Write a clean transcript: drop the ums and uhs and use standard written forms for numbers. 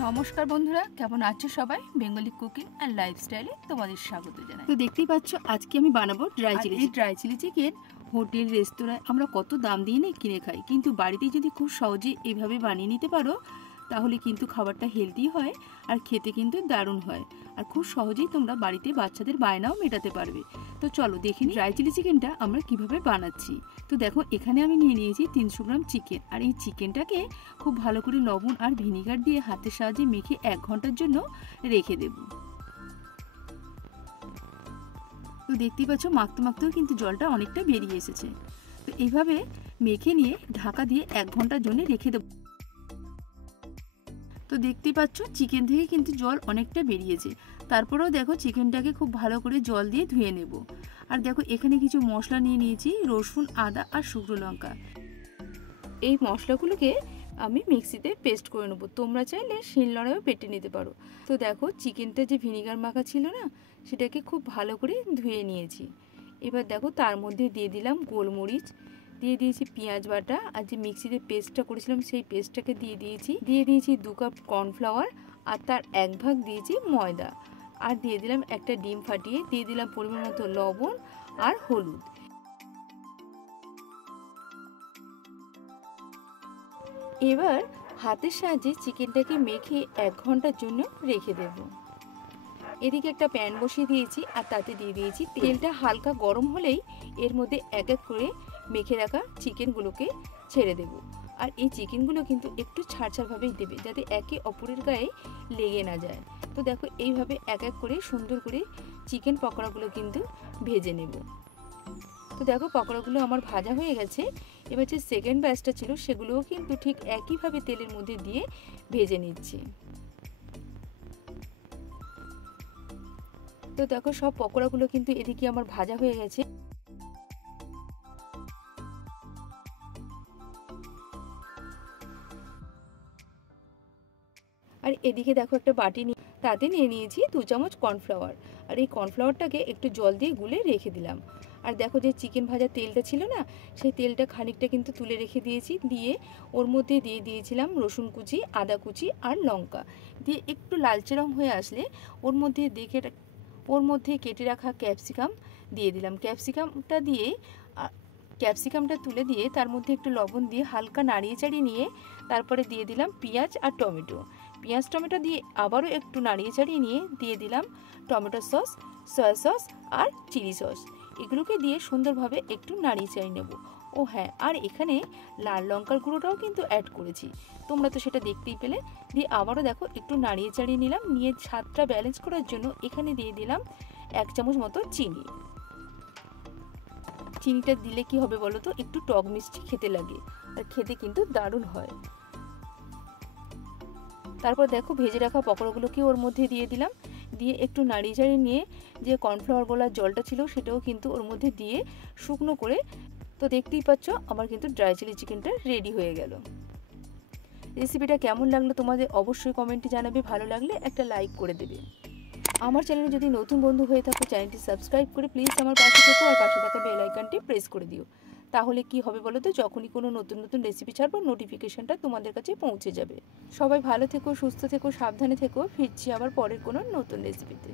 নমস্কার বন্ধুরা, কেমন আছো সবাই? বেঙ্গলি কুকিং অ্যান্ড লাইফস্টাইলে তোমাদের স্বাগত জানাই। তো দেখতেই পাচ্ছ আজকে আমি বানাবো ড্রাই চিলি। এই ড্রাই চিলি চিকেন হোটেল রেস্তোরাঁয় আমরা কত দাম দিয়ে না কিনে খাই, কিন্তু বাড়িতে যদি খুব সহজে এইভাবে বানিয়ে নিতে পারো তাহলে কিন্তু খাবারটা হেলদি হয় আর খেতে কিন্তু দারুণ হয়। আর খুব সহজেই তোমরা বাড়িতে বাচ্চাদের বায়নাও মেটাতে পারবে। তো চলো দেখি ড্রাই চিলি চিকেনটা আমরা কিভাবে বানাচ্ছি। তো দেখো এখানে আমি নিয়ে নিয়েছি 300 গ্রাম চিকেন। আর এই চিকেনটাকে খুব ভালো করে লবণ আর ভিনিগার দিয়ে হাতের সাহায্যে মেখে 1 ঘন্টার জন্য রেখে দেব। তো দেখতেই পাচ্ছ মাখতে মাখতেও কিন্তু জলটা অনেকটা বেরিয়ে এসেছে। তো এইভাবে মেখে নিয়ে ঢাকা দিয়ে 1 ঘন্টার জন্য রেখে দেব। তো দেখতেই পাচ্ছ চিকেন থেকে কিন্তু জল অনেকটা বেরিয়েছে। তারপরেও দেখো চিকেনটাকে খুব ভালো করে জল দিয়ে ধুয়ে নেব। আর দেখো এখানে কিছু মশলা নিয়ে নিয়েছি, রসুন, আদা আর শুকনো লঙ্কা। এই মশলাগুলোকে আমি মিক্সিতে পেস্ট করে নেবো। তোমরা চাইলে শিলনোড়ায়ও বেটে নিতে পারো। তো দেখো চিকেনটা যে ভিনিগার মাখা ছিল না, সেটাকে খুব ভালো করে ধুয়ে নিয়েছি। এবার দেখো তার মধ্যে দিয়ে দিলাম গোলমরিচ, দিয়ে দিয়েছি পেঁয়াজ বাটা, আর যে মিক্সিতে পেস্টটা করেছিলাম সেই পেস্টটাকে দিয়ে দিয়েছি 2 কাপ কর্নফ্লাওয়ার, আর তার 1 ভাগ দিয়েছি ময়দা, আর দিয়ে দিলাম একটা ডিম ফাটিয়ে, দিয়ে দিলাম পরিমাণ মতো লবণ আর হলুদ। এবার হাতের সাহায্যে চিকেনটাকে মেখে 1 ঘন্টার জন্য রেখে দেব। এদিকে একটা প্যান বসিয়ে দিয়েছি আর তাতে দিয়ে দিয়েছি তেলটা হালকা গরম হলেই এর মধ্যে এক এক করে মেখে রাখা চিকেনগুলোকে ছেড়ে দেব। আর এই চিকেনগুলো কিন্তু একটু ছাড়ছাড়ভাবেই দেবে, যাতে একে অপরের গায়ে লেগে না যায়। তো দেখো এইভাবে এক এক করে সুন্দর করে চিকেন পকোড়াগুলো কিন্তু ভেজে নেব। তো দেখো পকোড়াগুলো আমার ভাজা হয়ে গেছে। এবার যে সেকেন্ড ব্যাচটা ছিল সেগুলোও কিন্তু ঠিক একইভাবে তেলের মধ্যে দিয়ে ভেজে নিচ্ছি। তো দেখো সব পকোড়াগুলো কিন্তু এদিকে আমার ভাজা হয়ে গেছে। আর এদিকে দেখো একটা বাটি নিয়ে তাতে নিয়ে নিয়েছি 2 চামচ কর্নফ্লাওয়ার। আর এই কর্নফ্লাওয়ারটাকে একটু জল দিয়ে গুলে রেখে দিলাম। আর দেখো যে চিকেন ভাজা তেলটা ছিল না, সেই তেলটা খানিকটা কিন্তু তুলে রেখে দিয়েছি। দিয়ে ওর মধ্যে দিয়ে দিয়েছিলাম রসুন কুচি, আদা কুচি আর লঙ্কা। দিয়ে একটু লালচে রং হয়ে আসলে ওর মধ্যে কেটে রাখা ক্যাপসিকাম দিয়ে দিলাম। ক্যাপসিকামটা তুলে দিয়ে তার মধ্যে একটু লবণ দিয়ে হালকা নাড়িয়ে চাড়িয়ে নিয়ে তারপরে দিয়ে দিলাম পেঁয়াজ আর টমেটো। পেঁয়াজ টমেটো দিয়ে আবারও একটু নাড়িয়ে চাড়িয়ে নিয়ে দিয়ে দিলাম টমেটো সস, সয়া সস আর চিলি সস। এগুলোকে দিয়ে সুন্দরভাবে একটু নাড়িয়ে চাড়িয়ে নেব। ও হ্যাঁ, আর এখানে লাল লঙ্কার গুঁড়োটাও কিন্তু অ্যাড করেছি, তোমরা তো সেটা দেখতেই পেলে। দিয়ে আবারও দেখো একটু নাড়িয়ে চাড়িয়ে নিলাম। নিয়ে স্বাদটা ব্যালেন্স করার জন্য এখানে দিয়ে দিলাম 1 চামচ মতো চিনি। চিনিটা দিলে কি হবে বলো তো, একটু টক মিষ্টি খেতে লাগে আর খেতে কিন্তু দারুণ হয়। তারপর দেখো ভেজে রাখা পকোড়াগুলোকে ওর মধ্যে দিয়ে দিলাম। দিয়ে একটু নাড়িয়ে চাড়িয়ে নিয়ে যে কর্নফ্লাওয়ার গোলার জলটা ছিল সেটাও কিন্তু ওর মধ্যে দিয়ে শুকনো করে, তো দেখতেই পাচ্ছ আমার কিন্তু ড্রাই চিলি চিকেনটা রেডি হয়ে গেল। রেসিপিটা কেমন লাগলো তোমাদের অবশ্যই কমেন্টে জানাবে। ভালো লাগলে একটা লাইক করে দেবে। আমার চ্যানেলে যদি নতুন বন্ধু হয়ে থাকো চ্যানেলটি সাবস্ক্রাইব করে প্লিজ আমার পাশে থেকো, আর পাশে থাকা বেল আইকনটি প্রেস করে দিও। তাহলে কি হবে বলো তো, যখনই কোনো নতুন নতুন রেসিপি ছাড়বো নোটিফিকেশনটা তোমাদের কাছে পৌঁছে যাবে। সবাই ভালো থেকো, সুস্থ থেকো, সাবধানে থেকো। ফিরছি আবার পরের কোনো নতুন রেসিপিতে।